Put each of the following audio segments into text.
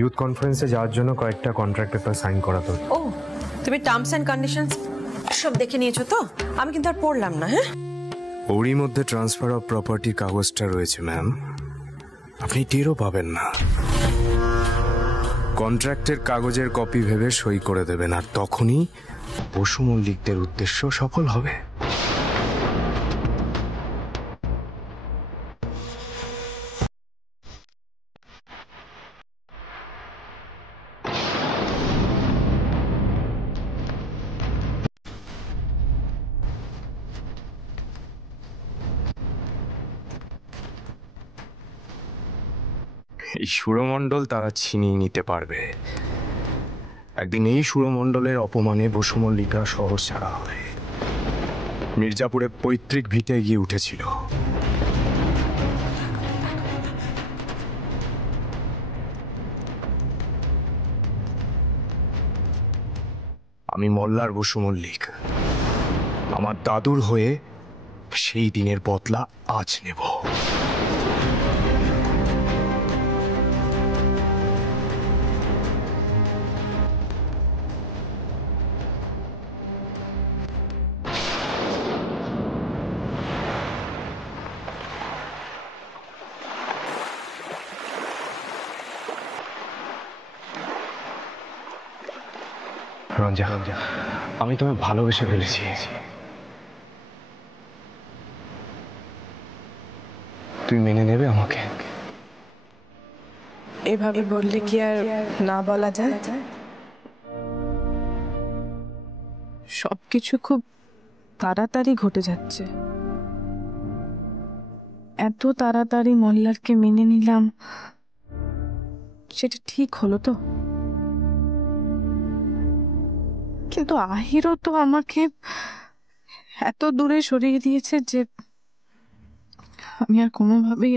Youth কনফারেন্সে যাওয়ার জন্য কয়েকটা কন্ট্রাক্ট পেপার সাইন করাতো। ও, তুমি টার্মস এন্ড কন্ডিশনস সব দেখে নিয়েছো তো? আমি কিন্তু আর পড়লাম না। হ্যাঁ, ওরই মধ্যে ট্রান্সফার অফ প্রপার্টির কাগজটা রয়েছে ম্যাম, আপনি টেরও পাবেন না। কন্ট্রাক্টের কাগজের কপি ভেবে সই করে দেবেন, আর তখনই বসু মল্লিকদের উদ্দেশ্য সফল হবে। এই সুরমণ্ডল তারা ছিনিয়ে নিতে পারবে। একদিন এই সুরমণ্ডলের অপমানে বসু মল্লিকা শহর ছাড়া হয়, মির্জাপুরে পৈতৃক ভিটে গিয়ে উঠেছিল। আমি মোল্লার বসু মল্লিক, আমার দাদুর হয়ে সেই দিনের বদলা আজ নেব। রঞ্জা, আমি তোমায় ভালোবেসে ফেলেছি। তুই মেনে নেবে আমাকে? এভাবে বললে কি আর না বলা যায়? সবকিছু খুব তাড়াতাড়ি ঘটে যাচ্ছে। এত তাড়াতাড়ি মোল্লারকে মেনে নিলাম, সেটা ঠিক হলো তো? কিন্তু আহিরও তো আমাকে এত দূরে সরিয়ে দিয়েছে যে আমি আর কোনোভাবেই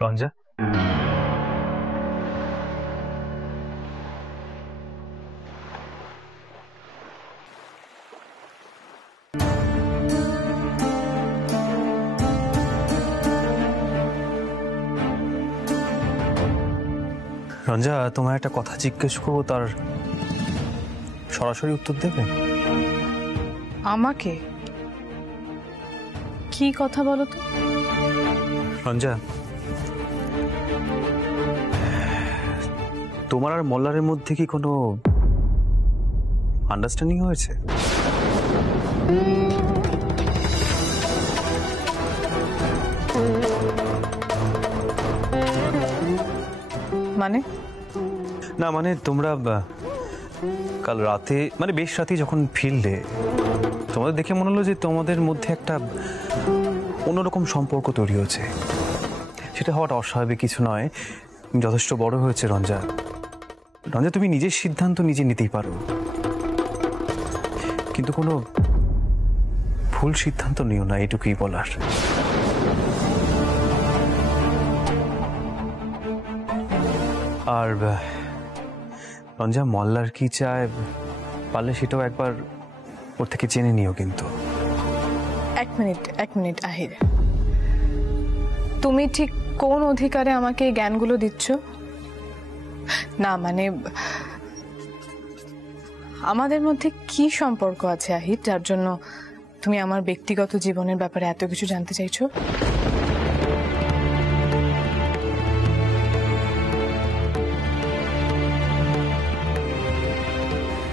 রঞ্জা, রঞ্জা, তোমার একটা কথা জিজ্ঞেস করবো, তার সরাসরি উত্তর দেবে? আমাকে কি কথা বলো তো? রঞ্জা, তোমার আর মোল্লারের মধ্যে কি কোনো আন্ডারস্ট্যান্ডিং হয়েছে? মানে? না মানে তোমরা কাল রাতে, মানে বেশ রাতে যখন ফিরলে, তোমাদের দেখে মনে হলো যে তোমাদের মধ্যে একটা অন্যরকম সম্পর্ক তৈরি হয়েছে। সেটা হওয়াটা অস্বাভাবিক কিছু নয়, যথেষ্ট বড় হয়েছে রঞ্জা। রঞ্জা, তুমি নিজের সিদ্ধান্ত নিজে নিতেই পারো, কিন্তু কোনো ভুল সিদ্ধান্ত নিও না, এটুকুই বলার। আর রঞ্জা, মোল্লার কি চায় পারলে সেটাও একবার ওর থেকে জেনে নিও কিন্তু। এক মিনিট আহির, তুমি ঠিক কোন অধিকারে আমাকে এই জ্ঞানগুলো দিচ্ছ? না মানে আমাদের মধ্যে কি সম্পর্ক আছে আহির, যার জন্য তুমি আমার ব্যক্তিগত জীবনের ব্যাপারে এত কিছু জানতে চাইছো?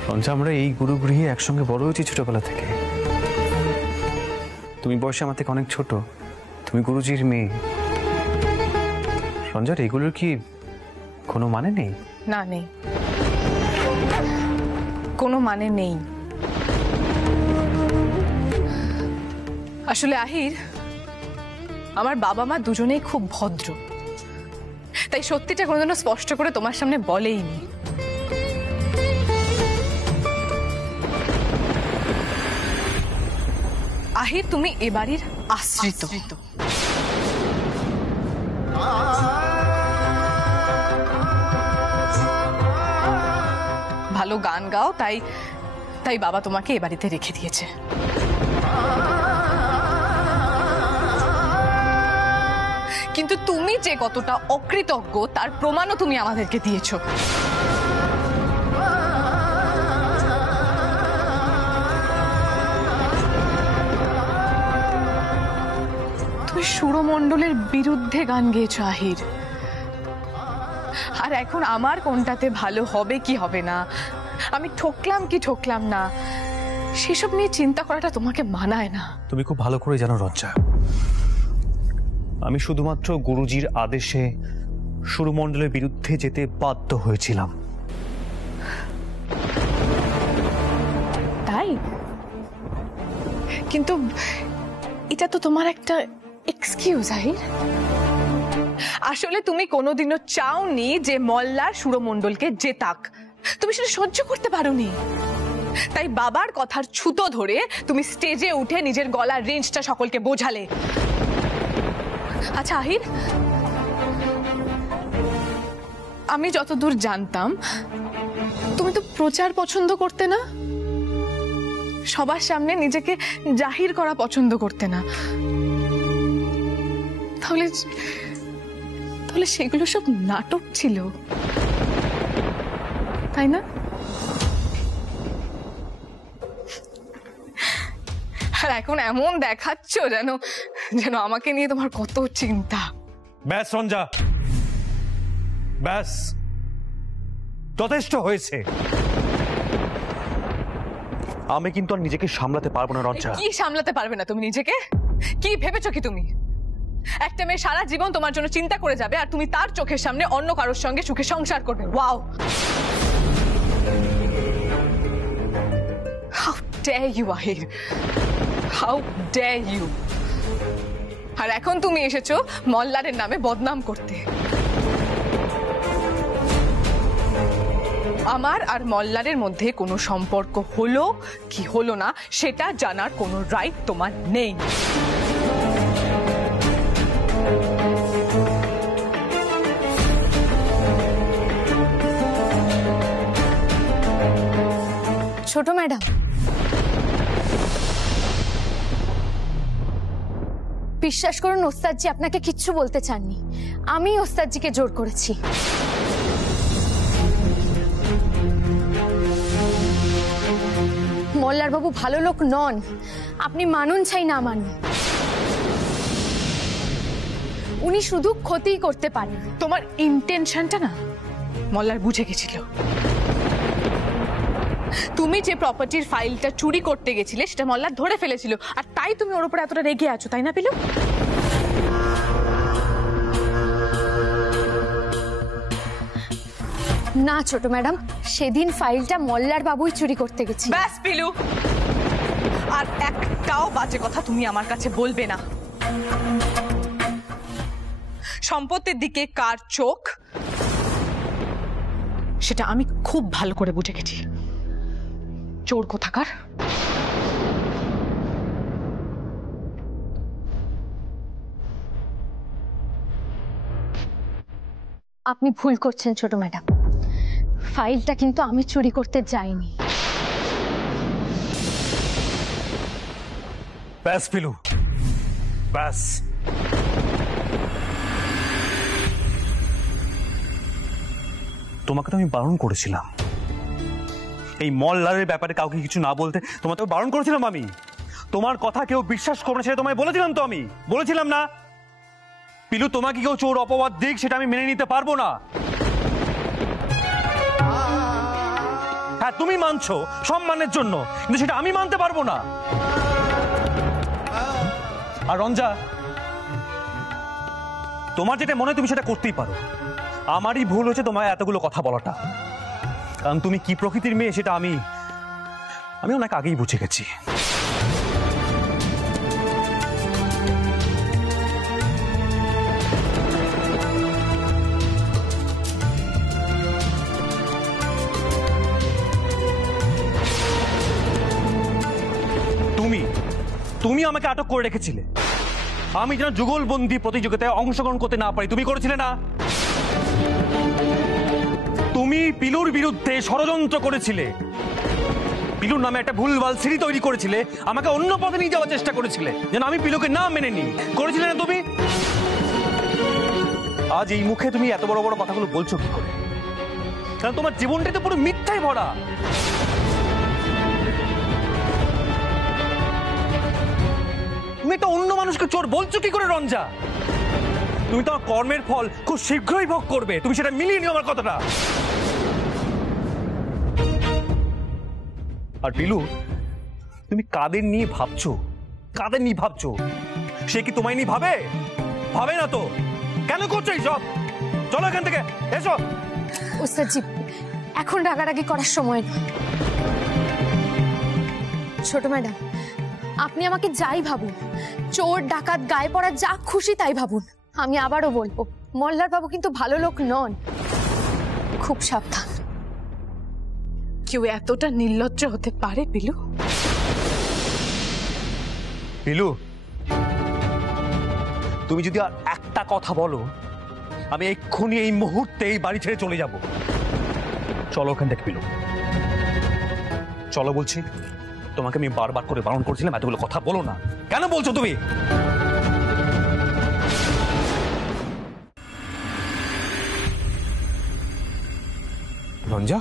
রঞ্জা, আমরা এই গুরুগৃহে একসঙ্গে বড় হয়েছি ছোটবেলা থেকে। তুমি বয়সে আমার থেকে অনেক ছোট, তুমি গুরুজির মেয়ে। রঞ্জার এগুলোর কি কোনো মানে নেই? না, নেই, কোনো মানে নেই। আসলে আহির, আমার বাবা মা দুজনেই খুব ভদ্র, তাই সত্যিটা কোনোদিনও স্পষ্ট করে তোমার সামনে বলেইনি। আহির, তুমি এ বাড়ির আশ্রিত। ভালো গান গাও, তাই তাই বাবা তোমাকে এ বাড়িতে রেখে দিয়েছে। কিন্তু তুমি যে কতটা অকৃতজ্ঞ তার প্রমাণও তুমি আমাদেরকে দিয়েছো। তুমি সুরমণ্ডলের বিরুদ্ধে গান গেয়েছো আহির, আর এখন আমার কোনটাতে ভালো হবে কি হবে না, আমি ঠকলাম কি ঠকলাম না, সেসব নিয়ে চিন্তা করাটা তোমাকে মানায় না। তুমি খুব ভালো করে জানো রঞ্জা, আমি শুধুমাত্র গুরুজির আদেশে সুরমণ্ডলের বিরুদ্ধে যেতে বাধ্য হয়েছিলাম। তাই? কিন্তু এটা তো তোমার একটা এক্সকিউজ আহির। আসলে তুমি কোনোদিনও চাওনি যে মল্লার সুরমণ্ডলকে জেতাক, তুমি সেটা সহ্য করতে পারোনি। তাই বাবার কথার ছুতো ধরে তুমি স্টেজে উঠে নিজের গলার রেঞ্জটা সকলকে বোঝালে। আচ্ছা আহির, আমি যতদূর জানতাম তুমি তো প্রচার পছন্দ করতে না, সবার সামনে নিজেকে জাহির করা পছন্দ করতে না, তাহলে তাহলে সেগুলো সব নাটক ছিল, তাই না? আর এখন এমন দেখাচ্ছ যেন যেন আমাকে নিয়ে তোমার কত চিন্তা। ব্যাস রঞ্জা, ব্যাস, যথেষ্ট হয়েছে। আমি কিন্তু আর নিজেকে সামলাতে পারবো না রঞ্জা। কি সামলাতে পারবে না তুমি নিজেকে? কি ভেবেছো কি তুমি? একটা মেয়ে সারা জীবন তোমার জন্য চিন্তা করে যাবে আর তুমি তার চোখের সামনে অন্য কারোর সঙ্গে সুখে সংসার করবে। Wow, how dare you Ahir, how dare you. আর এখন তুমি এসেছো মল্লারের নামে বদনাম করতে। আমার আর মল্লারের মধ্যে কোনো সম্পর্ক হলো কি হলো না সেটা জানার কোনো রাইট তোমার নেই। ছোট ম্যাডাম, বিশ্বাস করুন ওস্তাদজি আপনাকে কিচ্ছু বলতে চাননি, আমি ওস্তাদজিকে জোর করেছি। মল্লার বাবু ভালো লোক নন, আপনি মানুন চাই না মানুন, উনি শুধু ক্ষতিই করতে পারেন। তোমার ইন্টেনশনটা না মল্লার বুঝে গেছিল। তুমি যে প্রপার্টির ফাইলটা চুরি করতে গেছিলে সেটা মল্লার ধরে ফেলেছিল, আর তাই তুমি ওর উপর এতটা রেগে আছো, তাই না পিলু? না ছোট ম্যাডাম, সেদিন ফাইলটা মল্লার বাবুই চুরি করতে গেছে। ব্যাস পিলু, আর একটাও বাজে কথা তুমি আমার কাছে বলবে না। সম্পত্তির দিকে কার চোখ সেটা আমি খুব ভালো করে বুঝে গেছি। চোর কোথাকার। আপনি ভুল করছেন ছোট ম্যাডাম, ফাইলটা কিন্তু আমি চুরি করতে যাইনি। ব্যাস পিলু, ব্যাস। তোমাকে তো আমি বারণ করেছিলাম এই মল্লারের ব্যাপারে কাউকে কিছু না বলতে, তোমাকে তো বারণ করেছিলাম আমি। তোমার কথা কেউ বিশ্বাস করবে না সেটা তোমায় বলেছিলাম তো, আমি বলেছিলাম না পিলু তোমাকে কেউ চোর অপবাদ দিক সেটা আমি মেনে নিতে পারবো না। হ্যাঁ তুমি মানছো সম্মানের জন্য, কিন্তু সেটা আমি মানতে পারবো না। আর রঞ্জা, তোমার যেটা মনে হয় তুমি সেটা করতেই পারো, আমারই ভুল হচ্ছে তোমায় এতগুলো কথা বলাটা। কারণ তুমি কি প্রকৃতির মেয়ে সেটা আমি অনেক আগেই বুঝে গেছি। তুমি আমাকে আটক করে রেখেছিলে, আমি যেন যুগলবন্দি প্রতিযোগিতায় অংশগ্রহণ করতে না পারি, তুমি করেছিলে না? তুমি পিলুর বিরুদ্ধে ষড়যন্ত্র করেছিলে, পিলুর নামে একটা ভুলভাল সিঁড়ি তৈরি করেছিলে, আমাকে অন্য পথে নিয়ে যাওয়ার চেষ্টা করেছিলে যেন আমি পিলুকে না মেনে নিই, করেছিলে না তুমি? আজ এই মুখে তুমি এত বড় বড় কথাগুলো বলছো কি করে? কারণ তোমার জীবনটাই তো পুরো মিথ্যায় ভরা। তুমি একটা অন্য মানুষকে চোর বলছো কি করে রঞ্জা? তুমি তোমার কর্মের ফল খুব শীঘ্রই ভোগ করবে, তুমি সেটা মিলিয়ে নিও আমার কথাটা। আর পিলু, তুমি কাদের নিয়ে ভাবছো? কাদের নিয়ে ভাবছো? সে কি তোমায় নিয়ে ভাবে? ভাবে না তো, কেন করছো এইসব? চলো এখান থেকে, এসো। ওস্তাদজি, এখন রাগারাগি করার সময় নয়। ছোট ম্যাডাম, আপনি আমাকে যাই ভাবুন, চোর ডাকাত গায়ে পড়া যা খুশি তাই ভাবুন, আমি আবারও বলবো মল্লার বাবু কিন্তু ভালো লোক নন। খুব সাবধান। কেউ এতটা নির্লজ্জ হতে পারে পিলু? পিলু, তুমি যদি আর একটা কথা বলো, আমি এক্ষুনি এই মুহূর্তে এই বাড়ি ছেড়ে চলে যাব। চলো ওখান থেকে পিলু, চলো বলছি। তোমাকে আমি বারবার করে বারণ করছিলাম এতগুলো কথা বলো না, কেন বলছো তুমি? রঞ্জা,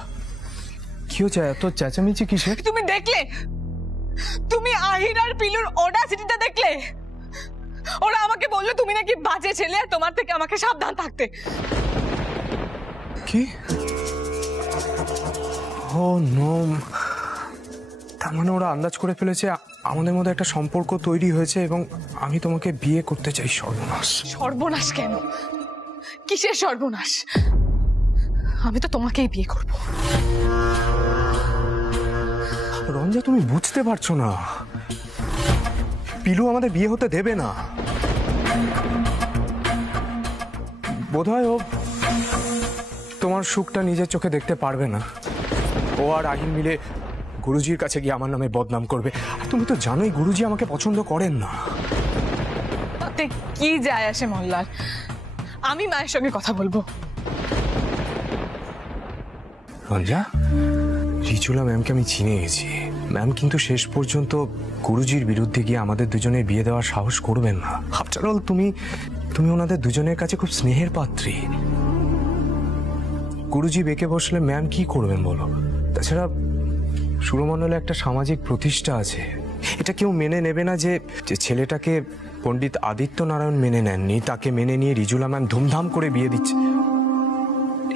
কি হচ্ছে? এত চেঁচামেচি কিসের? তুমি দেখলে? তুমি আহির আর পিলুর অডাসিটিটা দেখলে? ওরা আমাকে বললো তুমি নাকি বাজে ছেলে, আর তোমার থেকে আমাকে সাবধান থাকতে। কি? ও নো, তার মানে ওরা আন্দাজ করে ফেলেছে আমাদের মধ্যে একটা সম্পর্ক তৈরি হয়েছে এবং আমি তোমাকে বিয়ে করতে চাই। সর্বনাশ। সর্বনাশ কেন? কিসের সর্বনাশ? আমি তো তোমাকেই বিয়ে করব। রঞ্জা, তুমি বুঝতে পারছো না, পিলু আমাদের বিয়ে হতে দেবে না। বোধহয় ও তোমার সুখটা নিজের চোখে দেখতে পারবে না। ও আর আহিল মিলে গুরুজির কাছে গিয়ে আমার নামে বদনাম করবে। আর তুমি তো জানোই গুরুজি আমাকে পছন্দ করেন না। তাতে কি যায় আসে মল্লার? আমি মায়ের সঙ্গে কথা বলবো। রঞ্জা, রিচুলা ম্যামকে আমি চিনে গেছি। ম্যাম কিন্তু শেষ পর্যন্ত গুরুজির বিরুদ্ধে গিয়ে আমাদের দুজনের বিয়ে দেওয়ার সাহস করবেন না। আফটার অল তুমি ওনাদের দুজনের কাছে খুব স্নেহের পাত্রী। গুরুজি বেঁকে বসলে ম্যাম কি করবেন বলো? তাছাড়া সুরমণ্ডলে একটা সামাজিক প্রতিষ্ঠা আছে, এটা কেউ মেনে নেবে না যে ছেলেটাকে পণ্ডিত আদিত্য নারায়ণ মেনে নেননি, তাকে মেনে নিয়ে রিজুলা ম্যাম ধুমধাম করে বিয়ে দিচ্ছে।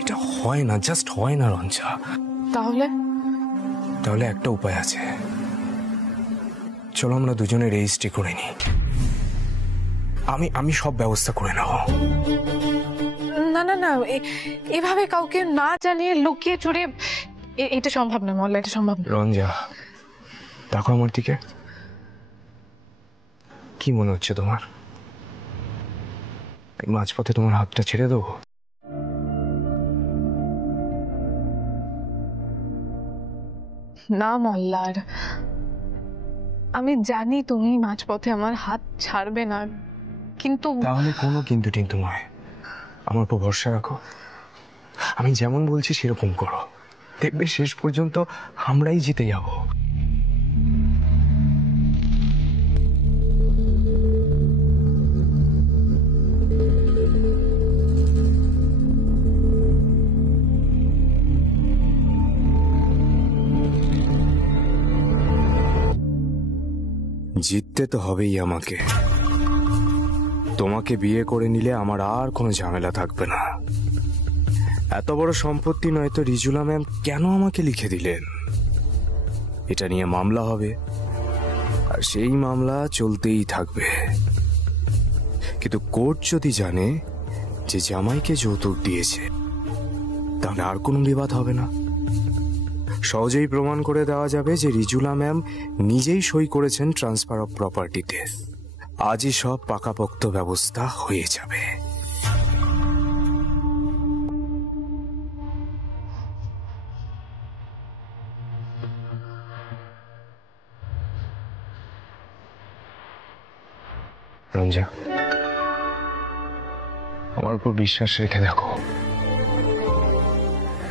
এটা হয় না, জাস্ট হয় না রঞ্জা। তাহলে একটা উপায় আছে, চলো আমরা দুজনে রেজিস্ট্রি করে নিই। আমি সব ব্যবস্থা করে নেব। না না না, এভাবে কাউকে না জানিয়ে লুকিয়ে চুরে এটা সম্ভব না মল্লা, এটা সম্ভব না। রঞ্জা, দেখো আমার দিকে, কি মনে হচ্ছে তোমার? মাঝপথে তোমার হাতটা ছেড়ে দেবো? না মল্লার, আমি জানি তুমি মাঝপথে আমার হাত ছাড়বে না, কিন্তু তাহলে কোনো কিন্তু টিন্তু নয়, আমার উপর ভরসা রাখো। আমি যেমন বলছি সেরকম করো, দেখবে শেষ পর্যন্ত আমরাই জিতে যাব। জিততে তো হবেই আমাকে। তোমাকে বিয়ে করে নিলে আমার আর কোনো ঝামেলা থাকবে না। এত বড় সম্পত্তি নয়তো রিজুলা ম্যাম কেন আমাকে লিখে দিলেন? এটা নিয়ে মামলা হবে, আর সেই মামলা চলতেই থাকবে। কিন্তু কোর্ট যদি জানে যে জামাইকে যৌতুক দিয়েছে, তাহলে আর কোনো বিবাদ হবে না। সহজেই প্রমাণ করে দেওয়া যাবে যে রিজুলা ম্যাম নিজেই সই করেছেন ট্রান্সফার অফ প্রপার্টিতে। আজই সব পাকাপোক্ত ব্যবস্থা হয়ে যাবে। রঞ্জা, আমার উপর বিশ্বাস রেখে দেখো,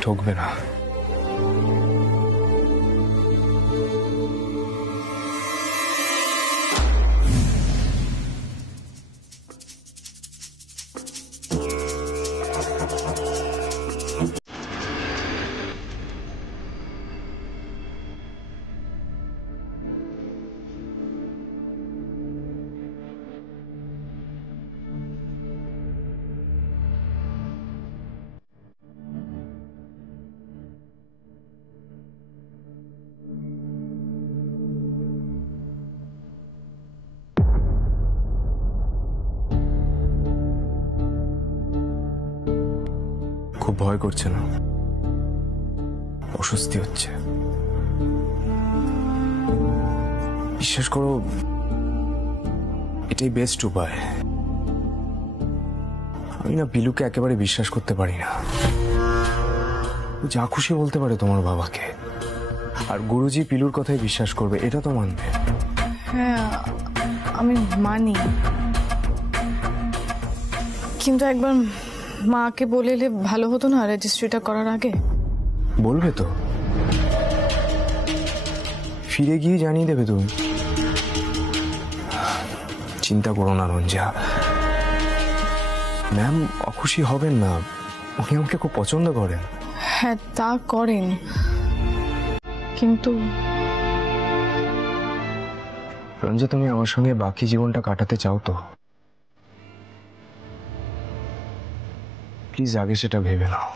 ঠকবে না। খুব ভয় করছে না? অস্বস্তি হচ্ছে? বিশ্বাস করো, এটাই বেস্ট উপায়। আমি না পিলুকে একেবারে বিশ্বাস করতে পারি না। ও যা খুশি বলতে পারে তোমার বাবাকে, আর গুরুজি পিলুর কথাই বিশ্বাস করবে, এটা তো মানবে? হ্যাঁ, আমি মানি, কিন্তু একবার মাকে বলে এলে ভালো হতো না রেজিস্ট্রিটা করার আগে? বলবে তো, ফিরে গিয়ে জানিয়ে দেবে তুমি। চিন্তা করো না রঞ্জা, ম্যাম অখুশি হবেন না। উনি আমাকে খুব পছন্দ করেন। হ্যাঁ, তা করেন, কিন্তু রঞ্জা, তুমি আমার সঙ্গে বাকি জীবনটা কাটাতে চাও তো? প্লিজ আগে সেটা ভেবে নাও।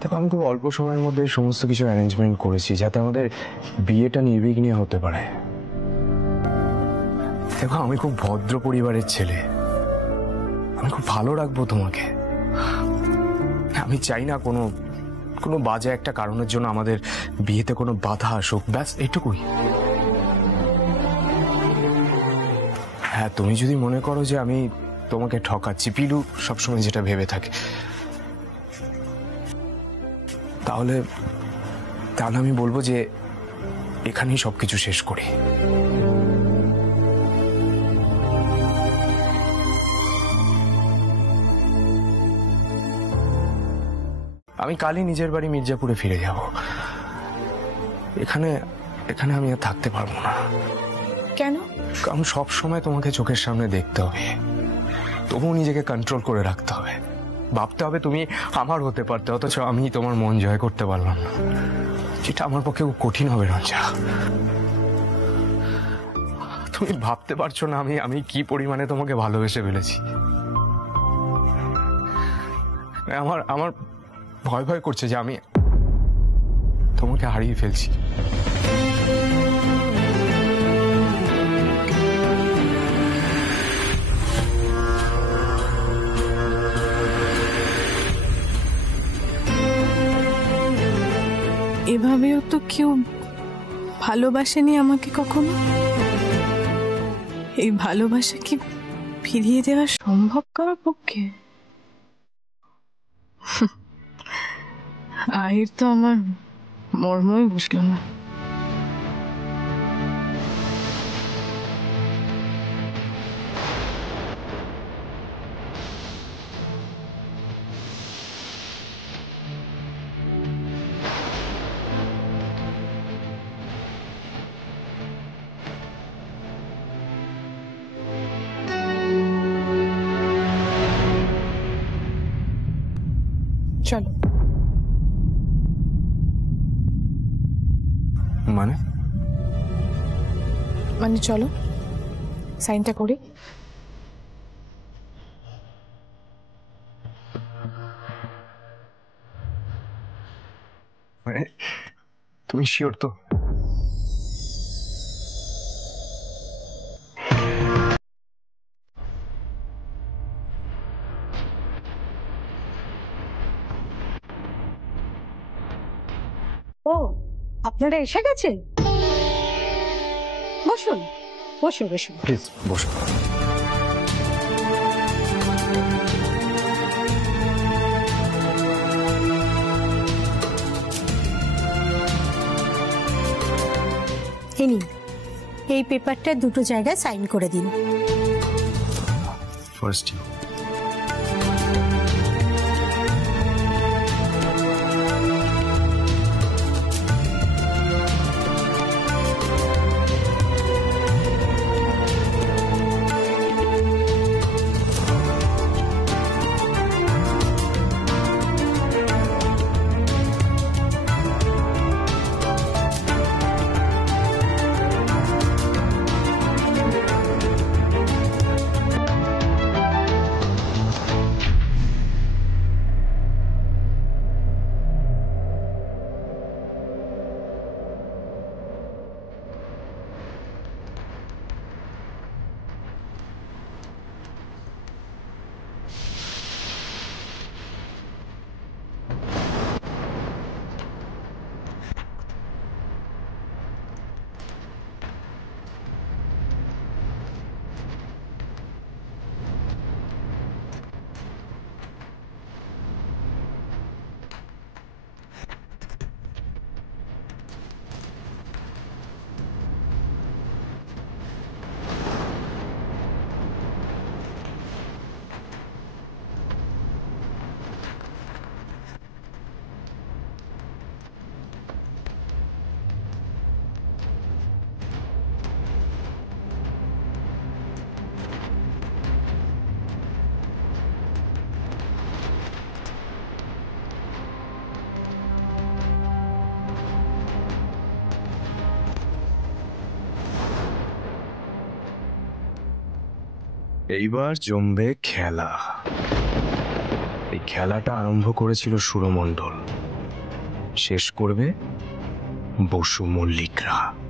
দেখো, আমি খুব অল্প সময়ের মধ্যে সমস্ত কিছু অ্যারেঞ্জমেন্ট করেছি যাতে আমাদের বিয়েটা নির্বিঘ্নে হতে পারে। দেখো, আমি খুব ভদ্র পরিবারের ছেলে, আমি খুব ভালো রাখবো তোমাকে। আমি চাই না কোনো কোনো বাজে একটা কারণের জন্য আমাদের বিয়েতে কোনো বাধা আসুক, ব্যাস এটুকুই। হ্যাঁ, তুমি যদি মনে করো যে আমি তোমাকে ঠকাচ্ছি, পিলু সবসময় যেটা ভেবে থাকে, তাহলে আমি বলবো যে এখানেই সবকিছু শেষ করি। আমি কালই নিজের বাড়ি মির্জাপুরে ফিরে যাব। এখানে আমি আর থাকতে পারবো না। কেন? কারণ সব সময় তোমাকে চোখের সামনে দেখতে হবে, তবুও নিজেকে কন্ট্রোল করে রাখতে হবে। ভাবতে হবে তুমি আমার হতে পারতে, অথচ আমি তোমার মন জয় করতে পারলাম না। যেটা আমার পক্ষে খুব কঠিন হবে রঞ্জা। তুমি ভাবতে পারছো না আমি কি পরিমাণে তোমাকে ভালোবেসে ফেলেছি। আমার ভয় করছে যে আমি তোমাকে হারিয়ে ফেলছি। এভাবেও তো কেউ ভালোবাসেনি আমাকে কখনো। এই ভালোবাসা কি ফিরিয়ে দেওয়া সম্ভব কারোর পক্ষে? আহির তো আমার মর্মই বুঝলো না। চলো। মানে চলো, সাইনটা করি। তুমি শিওর তো? ও, আপনারা এসে গেছেন? বসুন বসুন বসুন। প্লিজ বসো। এই পেপারটা দুটো জায়গায় সাইন করে দিন। ফার্স্ট এইবার জমবে খেলা। এই খেলাটা আরম্ভ করেছিল সুরমণ্ডল, শেষ করবে বসু মল্লিকরা।